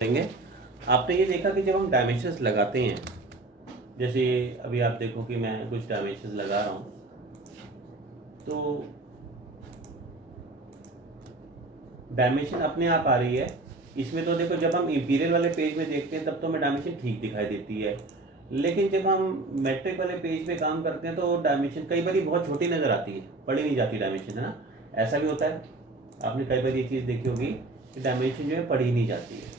देंगे। आपने ये देखा कि जब हम डायमेंशंस लगाते हैं, जैसे अभी आप देखो कि मैं कुछ डायमेंशंस लगा रहा हूँ, तो डायमेंशन अपने आप आ रही है इसमें। तो देखो जब हम इंपीरियल वाले पेज में देखते हैं तब तो हमें डायमेंशन ठीक दिखाई देती है, लेकिन जब हम मैट्रिक वाले पेज पे काम करते हैं तो डायमेंशन कई बार बहुत छोटी नज़र आती है, पढ़ी नहीं जाती डायमेंशन, है ना। ऐसा भी होता है, आपने कई बार ये चीज़ देखी होगी कि डायमेंशन जो है पढ़ी नहीं जाती है।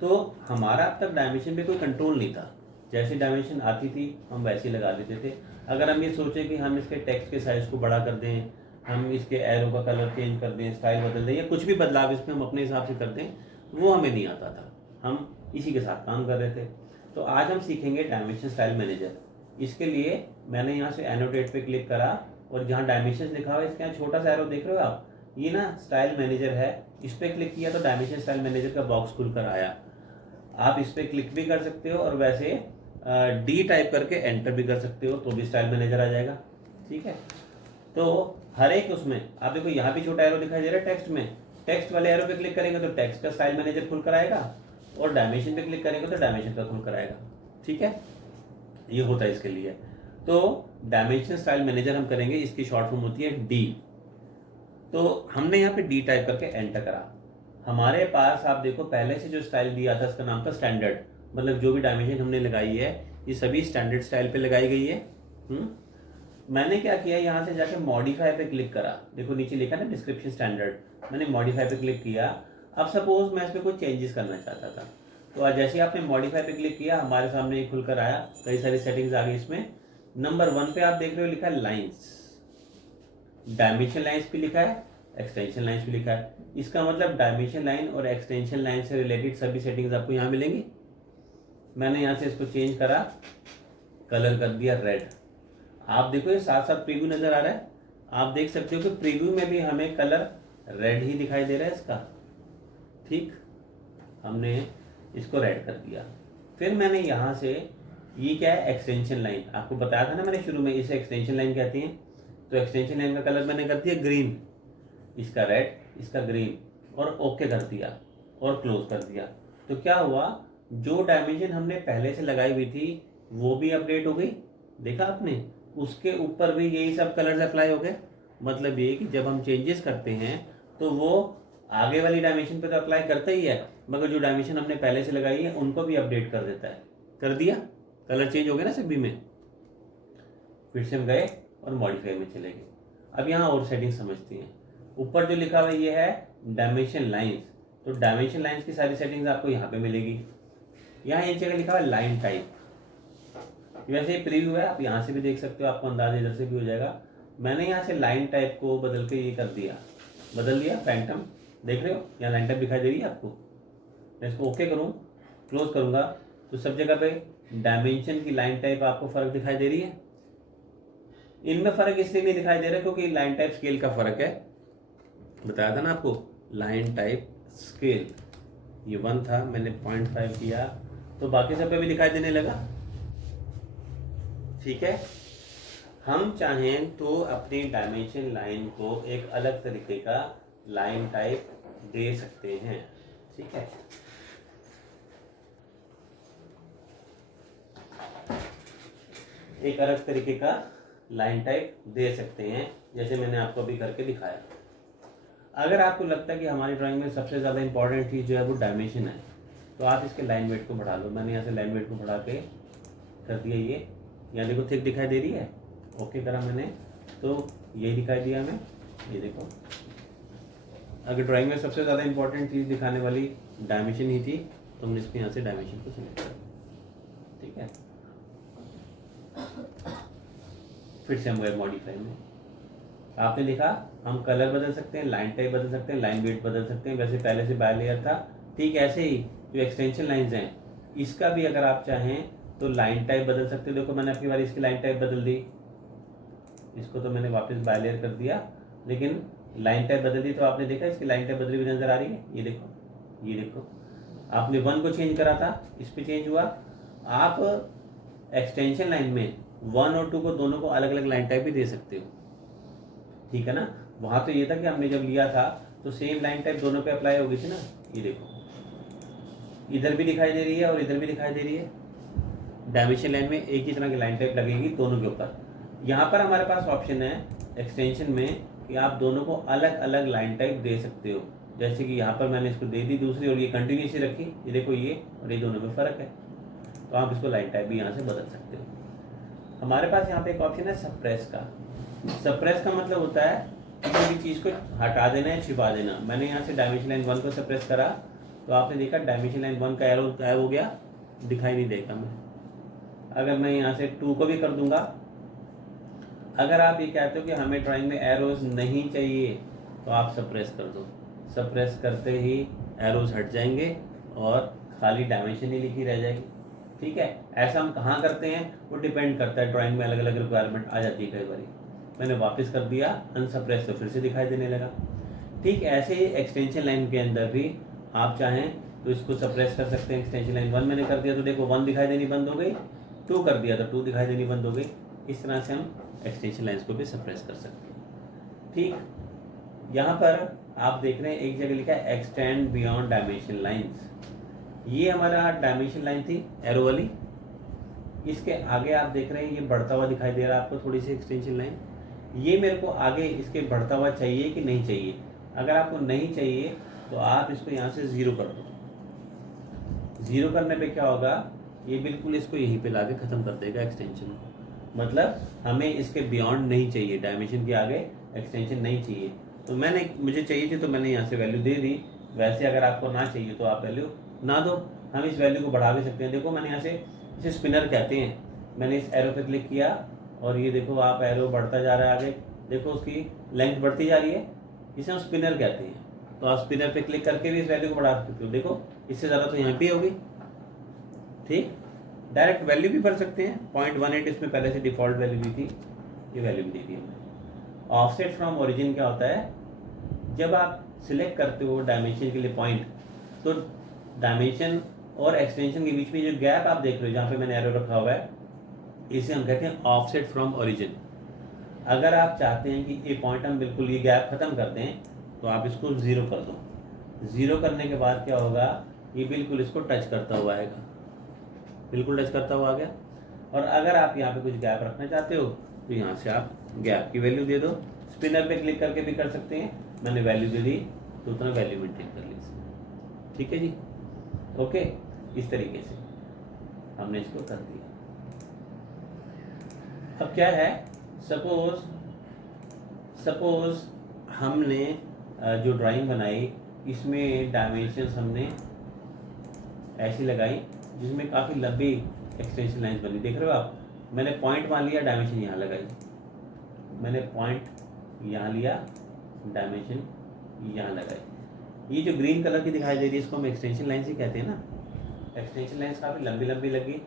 तो हमारा अब तक डायमेंशन पे कोई कंट्रोल नहीं था, जैसे डायमेंशन आती थी हम वैसे ही लगा देते थे। अगर हम ये सोचें कि हम इसके टेक्स्ट के साइज़ को बड़ा कर दें, हम इसके एरो का कलर चेंज कर दें, स्टाइल बदल दें, या कुछ भी बदलाव इसमें हम अपने हिसाब से कर दें, वो हमें नहीं आता था। हम इसी के साथ काम कर रहे थे। तो आज हम सीखेंगे डायमेंशन स्टाइल मैनेजर। इसके लिए मैंने यहाँ से एनोटेट पे क्लिक करा और जहाँ डायमेंशन लिखा हुआ है इसके यहाँ छोटा सा एरो देख रहे हो आप, ये ना स्टाइल मैनेजर है। इस पर क्लिक किया तो डायमेंशन स्टाइल मैनेजर का बॉक्स खुलकर आया। आप इस पर क्लिक भी कर सकते हो और वैसे डी टाइप करके एंटर भी कर सकते हो तो भी स्टाइल मैनेजर आ जाएगा। ठीक है, तो हर एक उसमें आप देखो यहाँ भी छोटा एरो दिखाई दे रहा है टेक्स्ट में, टेक्स्ट वाले एरो पे क्लिक करेंगे तो टेक्स्ट का स्टाइल मैनेजर खुल कर आएगा और डायमेंशन पे क्लिक करेंगे तो डायमेंशन का खुल कर आएगा। ठीक है, ये होता है इसके लिए। तो डायमेंशन स्टाइल मैनेजर हम करेंगे, इसकी शॉर्ट फॉर्म होती है डी। तो हमने यहाँ पे डी टाइप करके एंटर करा। हमारे पास आप देखो पहले से जो स्टाइल दिया था उसका नाम था स्टैंडर्ड, मतलब जो भी डायमेंशन हमने लगाई है ये सभी स्टैंडर्ड स्टाइल पे लगाई गई है। मैंने क्या किया, यहाँ से जाके मॉडिफाई पे क्लिक करा। देखो नीचे लिखा ना डिस्क्रिप्शन स्टैंडर्ड, मैंने मॉडिफाई पे क्लिक किया। अब सपोज मैं इस पर कुछ चेंजेस करना चाहता था, तो आज जैसे ही आपने मॉडिफाई पे क्लिक किया हमारे सामने ये खुलकर आया, कई सारी सेटिंग्स आ गई इसमें। नंबर 1 पे आप देख रहे हो लिखा है लाइन्स, डायमेंशन लाइन्स भी लिखा है, एक्सटेंशन लाइन्स भी लिखा है। इसका मतलब डायमेंशन लाइन और एक्सटेंशन लाइन से रिलेटेड सभी सेटिंग्स आपको यहाँ मिलेंगी। मैंने यहाँ से इसको चेंज करा, कलर कर दिया रेड। आप देखो ये साथ साथ प्रीव्यू नजर आ रहा है, आप देख सकते हो कि प्रीव्यू में भी हमें कलर रेड ही दिखाई दे रहा है इसका। ठीक, हमने इसको रेड कर दिया। फिर मैंने यहाँ से, ये क्या है, एक्सटेंशन लाइन, आपको बताया था ना मैंने शुरू में, इसे एक्सटेंशन लाइन कहती हैं। तो एक्सटेंशन लाइन का कलर मैंने कर दिया ग्रीन, इसका रेड, इसका ग्रीन, और ओके कर दिया और क्लोज कर दिया। तो क्या हुआ, जो डायमेंशन हमने पहले से लगाई हुई थी वो भी अपडेट हो गई, देखा आपने, उसके ऊपर भी यही सब कलर्स अप्लाई हो गए। मतलब ये कि जब हम चेंजेस करते हैं तो वो आगे वाली डायमेंशन पे तो अप्लाई करता ही है, मगर जो डायमेंशन हमने पहले से लगाई है उनको भी अपडेट कर देता है। कर दिया, कलर चेंज हो गया ना सभी में। फिर से हम गए और मॉडिफाई में चले गए। अब यहाँ और सेटिंग समझते हैं। ऊपर जो लिखा हुआ ये है डायमेंशन लाइंस, तो डायमेंशन लाइंस की सारी सेटिंग्स आपको यहाँ पे मिलेगी। यहाँ एक जगह लिखा हुआ है लाइन टाइप, वैसे ही प्रीव्यू है, आप यहाँ से भी देख सकते हो, आपको अंदाजा इधर से भी हो जाएगा। मैंने यहाँ से लाइन टाइप को बदल के ये कर दिया, बदल दिया फैंटम, देख रहे हो यहाँ लाइन टाइप दिखाई दे रही है आपको। मैं इसको ओके करूँ, क्लोज करूँगा, तो सब जगह पे डायमेंशन की लाइन टाइप आपको फर्क दिखाई दे रही है। इनमें फर्क इसलिए नहीं दिखाई दे रहा क्योंकि लाइन टाइप स्केल का फर्क है, बताया था ना आपको। लाइन टाइप स्केल ये 1 था, मैंने 0.5 किया तो बाकी सब पे भी दिखाई देने लगा। ठीक है, हम चाहें तो अपनी डायमेंशन लाइन को एक अलग तरीके का लाइन टाइप दे सकते हैं। ठीक है, एक अलग तरीके का लाइन टाइप दे सकते हैं, जैसे मैंने आपको अभी करके दिखाया। अगर आपको लगता है कि हमारी ड्राइंग में सबसे ज़्यादा इंपॉर्टेंट चीज़ जो है वो डायमेंशन है, तो आप इसके लाइन वेट को बढ़ा लो। मैंने यहाँ से लाइन वेट को बढ़ा के कर दिया, ये यहाँ देखो थिक दिखाई दे रही है, ओके करा मैंने तो यही दिखाई दिया हमें, ये देखो। अगर ड्राइंग में सबसे ज़्यादा इंपॉर्टेंट चीज़ दिखाने वाली डायमेंशन ही थी तो हमने इसके यहाँ से डायमेंशन को सिलेक्ट कर दिया। ठीक है, फिर से हम गए मॉडिफाई में, आपने लिखा हम कलर बदल सकते हैं, लाइन टाइप बदल सकते हैं, लाइन वेट बदल सकते हैं, वैसे पहले से बाय लेयर था। ठीक ऐसे ही जो एक्सटेंशन लाइंस हैं इसका भी अगर आप चाहें तो लाइन टाइप बदल सकते हो। देखो मैंने अपनी बार इसकी लाइन टाइप बदल दी, इसको तो मैंने वापस बाय लेयर कर दिया, लेकिन लाइन टाइप बदल दी तो आपने देखा इसकी लाइन टाइप बदली हुई नजर आ रही है। ये देखो, ये देखो, आपने 1 को चेंज करा था, इस पर चेंज हुआ। आप एक्सटेंशन लाइन में 1 और 2 को दोनों को अलग अलग लाइन टाइप भी दे सकते हो। ठीक है ना, वहाँ तो ये था कि हमने जब लिया था तो सेम लाइन टाइप दोनों पे अप्लाई होगी थी ना। ये देखो इधर भी दिखाई दे रही है और इधर भी दिखाई दे रही है। डायमेंशन लाइन में एक ही तरह की लाइन टाइप लगेगी दोनों के ऊपर। यहाँ पर हमारे पास ऑप्शन है एक्सटेंशन में कि आप दोनों को अलग अलग लाइन टाइप दे सकते हो। जैसे कि यहाँ पर मैंने इसको दे दी दूसरी और ये कंटिन्यूसली रखी, ये देखो ये और ये दोनों में फ़र्क है, तो आप इसको लाइन टाइप भी यहाँ से बदल सकते हो। हमारे पास यहाँ पे एक ऑप्शन है सप्रेस का। सप्रेस का मतलब होता है किसी भी चीज़ को हटा देना है, छिपा देना। मैंने यहाँ से डायमेंशन लाइन 1 को सप्रेस करा तो आपने देखा डायमेंशन लाइन 1 का एरो गायब हो गया, दिखाई नहीं देगा मैं। अगर मैं यहाँ से 2 को भी कर दूंगा, अगर आप ये कहते हो कि हमें ड्राइंग में एरोज नहीं चाहिए तो आप सप्रेस कर दो। सप्रेस करते ही एरोज हट जाएंगे और खाली डायमेंशन ही लिखी रह जाएगी। ठीक है, ऐसा हम कहाँ करते हैं वो डिपेंड करता है, ड्राइंग में अलग अलग रिक्वायरमेंट आ जाती है कई बार। मैंने वापस कर दिया अनसप्रेस तो फिर से दिखाई देने लगा। ठीक ऐसे ही एक्सटेंशन लाइन के अंदर भी आप चाहें तो इसको सप्रेस कर सकते हैं। एक्सटेंशन लाइन 1 मैंने कर दिया तो देखो 1 दिखाई देनी बंद हो गई, 2 कर दिया तो 2 दिखाई देनी बंद हो गई। इस तरह से हम एक्सटेंशन लाइन्स को भी सप्रेस कर सकते हैं। ठीक, यहाँ पर आप देख रहे हैं एक जगह लिखा है एक्सटेंड बियॉन्ड डायमेंशन लाइन्स। ये हमारा डायमेंशन लाइन थी एरो वाली। इसके आगे आप देख रहे हैं ये बढ़ता हुआ दिखाई दे रहा है आपको थोड़ी सी एक्सटेंशन लाइन। ये मेरे को आगे इसके बढ़ता हुआ चाहिए कि नहीं चाहिए। अगर आपको नहीं चाहिए तो आप इसको यहाँ से 0 कर दो। 0 करने पे क्या होगा, ये बिल्कुल इसको यहीं पे लाके ख़त्म कर देगा एक्सटेंशन को। मतलब हमें इसके बियॉन्ड नहीं चाहिए, डायमेंशन के आगे एक्सटेंशन नहीं चाहिए। तो मुझे चाहिए थी तो मैंने यहाँ से वैल्यू दे दी। वैसे अगर आपको ना चाहिए तो आप वैल्यू ना दो, हम इस वैल्यू को बढ़ा भी सकते हैं। देखो मैंने यहाँ से, इसे स्पिनर कहते हैं, मैंने इस एरो पे क्लिक किया और ये देखो आप एरो बढ़ता जा रहा है आगे, देखो उसकी लेंथ बढ़ती जा रही है, इसे हम स्पिनर कहते हैं। तो आप स्पिनर पे क्लिक करके भी इस वैल्यू को बढ़ा सकते हो। देखो इससे ज़्यादा तो यहाँ पे होगी। ठीक, डायरेक्ट वैल्यू भी भर सकते हैं। 0.18 इसमें पहले से डिफॉल्ट वैल्यू भी थी, ये वैल्यू भी दे दी हमने। ऑफसेट फ्रॉम ओरिजिन क्या होता है, जब आप सिलेक्ट करते हो डायमेंशन के लिए पॉइंट, तो डायमेंशन और एक्सटेंशन के बीच में जो गैप आप देख रहे हो जहाँ पे मैंने एरो रखा हुआ है, इसे हम कहते हैं ऑफसेट फ्रॉम ओरिजिन। अगर आप चाहते हैं कि ये पॉइंट हम बिल्कुल ये गैप खत्म कर दें तो आप इसको 0 कर दो। 0 करने के बाद क्या होगा, ये बिल्कुल इसको टच करता हुआ आएगा, बिल्कुल टच करता हुआ आ गया। और अगर आप यहाँ पे कुछ गैप रखना चाहते हो तो यहाँ से आप गैप की वैल्यू दे दो। स्पिनर पे क्लिक करके भी कर सकते हैं, मैंने वैल्यू दे दी तो उतना वैल्यू मेंटेन कर ली इसमें। ठीक है जी, ओके। इस तरीके से हमने इसको कर दिया। अब क्या है, सपोज हमने जो ड्राइंग बनाई इसमें डायमेंशंस हमने ऐसी लगाई जिसमें काफ़ी लंबी एक्सटेंशन लाइन्स बनी। देख रहे हो आप, मैंने पॉइंट मान लिया, डायमेंशन यहाँ लगाई, मैंने पॉइंट यहाँ लिया, डायमेंशन यहाँ लगाई। ये जो ग्रीन कलर की दिखाई दे रही है इसको हम एक्सटेंशन लाइन्स ही कहते हैं ना। एक्सटेंशन लाइन्स काफ़ी लंबी लंबी लगी।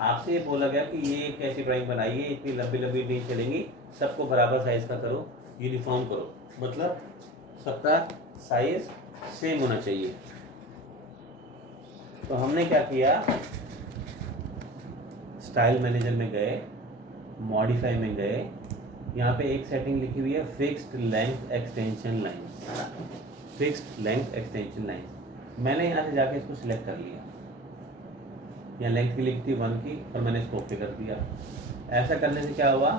आपसे ये बोला गया कि ये कैसी ड्राइंग बनाइए, इतनी लंबी लंबी नहीं चलेंगी, सबको बराबर साइज का करो, यूनिफॉर्म करो, मतलब सबका साइज सेम होना चाहिए। तो हमने क्या किया, स्टाइल मैनेजर में गए, मॉडिफाई में गए, यहाँ पे एक सेटिंग लिखी हुई है fixed length extension line. Fixed length extension line मैंने यहाँ से जाके इसको सिलेक्ट कर लिया। यहाँ लेंथ की लिखी थी 1 की और मैंने इसको ओके कर दिया। ऐसा करने से क्या हुआ,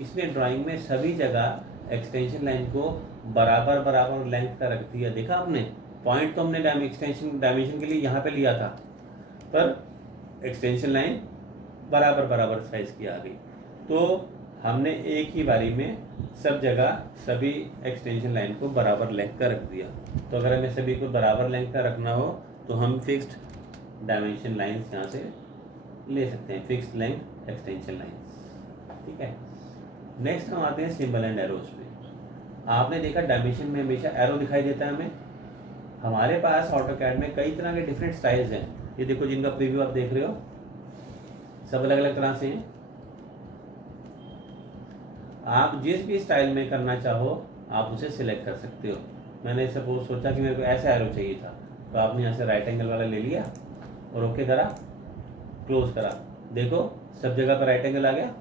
इसने ड्राइंग में सभी जगह एक्सटेंशन लाइन को बराबर बराबर लेंथ का रख दिया। देखा आपने, पॉइंट तो हमने डायमेंशन के लिए यहाँ पे लिया था, पर एक्सटेंशन लाइन बराबर बराबर साइज की आ गई। तो हमने एक ही बारी में सब जगह सभी एक्सटेंशन लाइन को बराबर लेंथ का रख दिया। तो अगर हमें सभी को बराबर लेंथ का रखना हो तो हम फिक्स्ड डायमेंशन लाइन्स यहाँ से ले सकते हैं, फिक्स्ड लेंथ एक्सटेंशन लाइन्स। ठीक है, नेक्स्ट हम आते हैं सिंबल एंड एरोज पे। आपने देखा डायमेंशन में हमेशा एरो दिखाई देता है हमें। हमारे पास ऑटोकैड में कई तरह के डिफरेंट स्टाइल्स हैं। ये देखो जिनका प्रीव्यू आप देख रहे हो, सब अलग अलग तरह से हैं। आप जिस भी स्टाइल में करना चाहो आप उसे सिलेक्ट कर सकते हो। मैंने सपोज सोचा कि मेरे को ऐसा एरो चाहिए था, तो आपने यहाँ से राइट एंगल वाला ले लिया और ओके करा, क्लोज करा, देखो सब जगह पर राइट एंगल आ गया।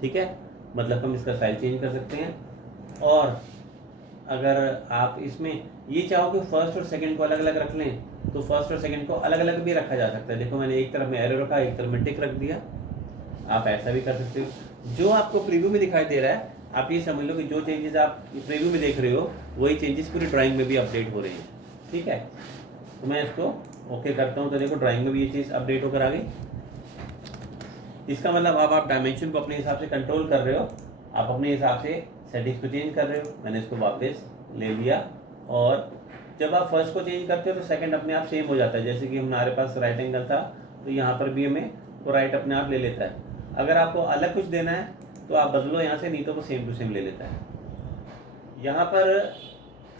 ठीक है, मतलब हम इसका स्टाइल चेंज कर सकते हैं। और अगर आप इसमें ये चाहो कि फर्स्ट और सेकंड को अलग अलग रख लें, तो फर्स्ट और सेकंड को अलग अलग भी रखा जा सकता है। देखो मैंने एक तरफ में एरो रखा, एक तरफ में टिक रख दिया, आप ऐसा भी कर सकते हो। जो आपको प्रीव्यू में दिखाई दे रहा है, आप ये समझ लो कि जो चेंजेस आप प्रीव्यू में देख रहे हो वही चेंजेस पूरी ड्राइंग में भी अपडेट हो रही है। ठीक है, तो मैं इसको ओके करता हूँ, तो देखो ड्राइंग में भी ये चीज़ अपडेट होकर आ गई। इसका मतलब अब आप डायमेंशन को अपने हिसाब से कंट्रोल कर रहे हो, आप अपने हिसाब से सेटिंग्स को चेंज कर रहे हो। मैंने इसको वापस ले लिया, और जब आप फर्स्ट को चेंज करते हो तो सेकंड अपने आप सेम हो जाता है। जैसे कि हमारे पास राइट एंगल था, तो यहाँ पर भी हमें तो राइट अपने आप ले लेता है। अगर आपको अलग कुछ देना है तो आप बदलो यहाँ से, नहीं तो वो सेम टू सेम ले लेता है। यहाँ पर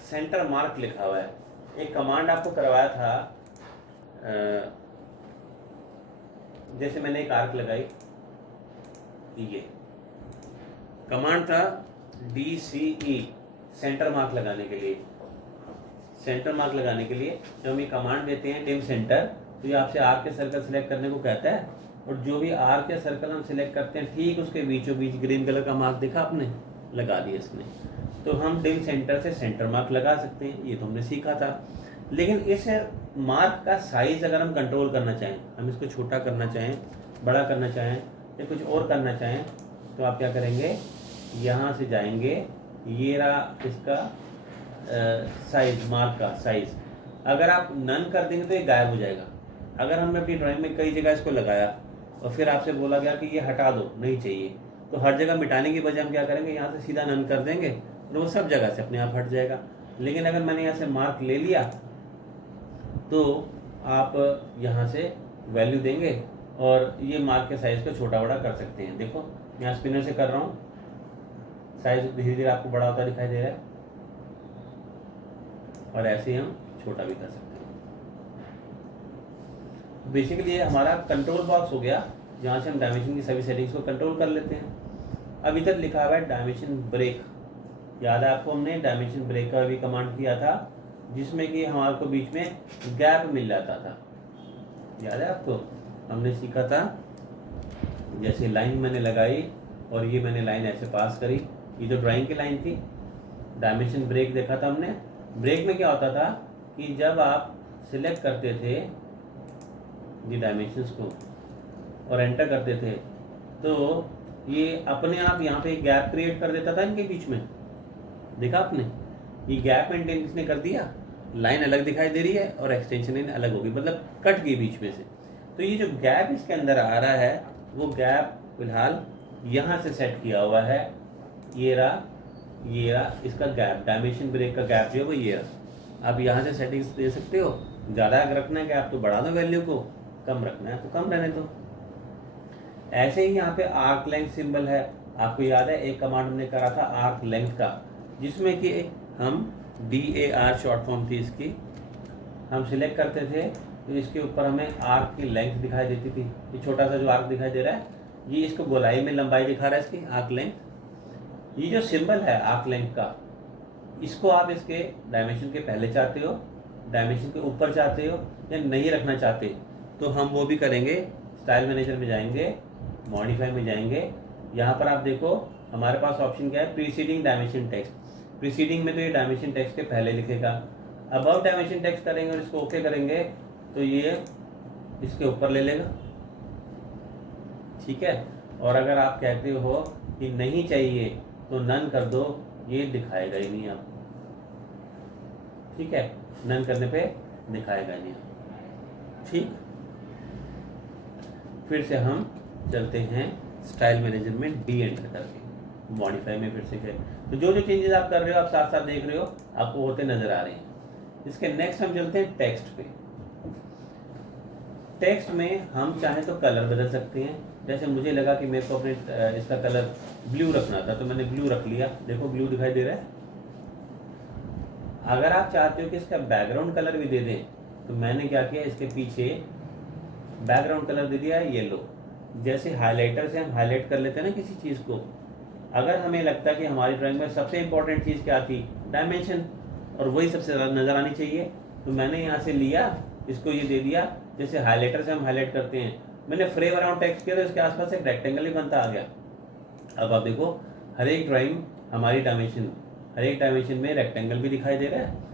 सेंटर मार्क लिखा हुआ है, एक कमांड आपको करवाया था, जैसे मैंने एक आर्क लगाई, ये कमांड था DCE, सेंटर मार्क लगाने के लिए। सेंटर मार्क लगाने के लिए जब हम ये कमांड देते हैं डिम सेंटर, तो ये आपसे आर्क के सर्कल सेलेक्ट करने को कहता है, और जो भी आर्क या सर्कल हम सिलेक्ट करते हैं ठीक उसके बीचों बीच ग्रीन कलर का मार्क देखा आपने, लगा दिया इसने। तो हम डिम सेंटर से सेंटर मार्क लगा सकते हैं, ये तो हमने सीखा था। लेकिन इस मार्क का साइज अगर हम कंट्रोल करना चाहें, हम इसको छोटा करना चाहें, बड़ा करना चाहें, या कुछ और करना चाहें, तो आप क्या करेंगे, यहाँ से जाएंगे, ये रहा इसका साइज, मार्क का साइज। अगर आप नन कर देंगे तो ये गायब हो जाएगा। अगर हमने अपनी ड्राइंग में कई जगह इसको लगाया और फिर आपसे बोला गया कि ये हटा दो, नहीं चाहिए, तो हर जगह मिटाने की बजाय हम क्या करेंगे, यहाँ से सीधा नन कर देंगे और वो सब जगह से अपने आप हट जाएगा। लेकिन अगर मैंने यहाँ से मार्क ले लिया तो आप यहाँ से वैल्यू देंगे और ये मार्क के साइज को छोटा बड़ा कर सकते हैं। देखो यहाँ स्पिनर से कर रहा हूँ, साइज धीरे धीरे आपको बड़ा होता दिखाई दे रहा है, और ऐसे ही हम छोटा भी कर सकते हैं। बेसिकली ये हमारा कंट्रोल बॉक्स हो गया, जहाँ से हम डायमेंशन की सभी सेटिंग्स को कंट्रोल कर लेते हैं। अब इधर लिखा हुआ है डायमेंशन ब्रेक। याद है आपको, हमने डायमेंशन ब्रेक का भी कमांड किया था, जिसमें कि हमारे को बीच में गैप मिल जाता था। याद है आपको, हमने सीखा था, जैसे लाइन मैंने लगाई और ये मैंने लाइन ऐसे पास करी, ये तो ड्राइंग की लाइन थी। डायमेंशन ब्रेक देखा था हमने। ब्रेक में क्या होता था कि जब आप सिलेक्ट करते थे ये डायमेंशंस को और एंटर करते थे, तो ये अपने आप यहाँ पे गैप क्रिएट कर देता था इनके बीच में। देखा आपने, ये गैप मेंटेन किसने कर दिया, लाइन अलग दिखाई दे रही है और एक्सटेंशन लाइन अलग होगी, मतलब कट गई बीच में से। तो ये जो गैप इसके अंदर आ रहा है, वो गैप फिलहाल यहाँ से सेट किया हुआ है। ये रहा इसका गैप, डायमेंशन ब्रेक का गैप जो है वो ये रहा। आप यहाँ से सेटिंग्स दे सकते हो, ज़्यादा रखना है गैप तो बढ़ा दो वैल्यू को, कम रखना है तो कम रहने दो। ऐसे ही यहाँ पे आर्क लेंथ सिंबल है। आपको याद है एक कमांड हमने करा था आर्क लेंथ का, जिसमें कि हम DAR शॉर्ट फॉर्म थी इसकी, हम सिलेक्ट करते थे तो इसके ऊपर हमें आर्क की लेंथ दिखाई देती थी। ये छोटा सा जो आर्क दिखाई दे रहा है, ये इसको गोलाई में लंबाई दिखा रहा है इसकी, आर्क लेंथ। ये जो सिंबल है आर्क लेंथ का, इसको आप इसके डायमेंशन के पहले चाहते हो, डायमेंशन के ऊपर चाहते हो, या नहीं रखना चाहते, तो हम वो भी करेंगे। स्टाइल मैनेजर में जाएंगे, मॉडिफाई में जाएंगे, यहाँ पर आप देखो हमारे पास ऑप्शन क्या है, प्रीसीडिंग डायमेंशन टेक्स्ट। प्रीसीडिंग में तो ये डायमेंशन टेक्स्ट के पहले लिखेगा। अबव डायमेंशन टेक्स्ट करेंगे और इसको ओके करेंगे तो ये इसके ऊपर ले लेगा। ठीक है, और अगर आप कहते हो कि नहीं चाहिए तो नन कर दो, ये दिखाएगा ही नहीं आपको। ठीक है, नन करने पे दिखाएगा नहीं। ठीक, फिर से हम चलते हैं स्टाइल मैनेजर में डी एंटर करके, मॉडिफाई में फिर से करें। तो जो जो चेंजेस आप कर रहे हो आप साथ साथ देख रहे हो, आपको होते नजर आ रहे हैं। इसके नेक्स्ट हम चलते हैं टेक्स्ट पे। टेक्स्ट में हम चाहें तो कलर बदल सकते हैं। जैसे मुझे लगा कि मेरे को अपने इसका कलर ब्लू रखना था, तो मैंने ब्लू रख लिया। देखो ब्लू दिखाई दे रहा है। अगर आप चाहते हो कि इसका बैकग्राउंड कलर भी दे दें, तो मैंने क्या किया, इसके पीछे बैकग्राउंड कलर दे दिया है येलो। जैसे हाइलाइटर से हम हाईलाइट कर लेते हैं ना किसी चीज़ को, अगर हमें लगता है कि हमारी ड्राइंग में सबसे इंपॉर्टेंट चीज़ क्या थी, डायमेंशन, और वही सबसे ज़्यादा नज़र आनी चाहिए, तो मैंने यहाँ से लिया, इसको ये दे दिया। जैसे हाइलाइटर से हम हाईलाइट करते हैं, मैंने फ्रेम अराउंड टेक्स्ट किया तो इसके आसपास एक रेक्टेंगल ही बनता आ गया। अब आप देखो हर एक ड्राइंग हमारी डायमेंशन, हर एक डायमेंशन में रेक्टेंगल भी दिखाई दे रहा है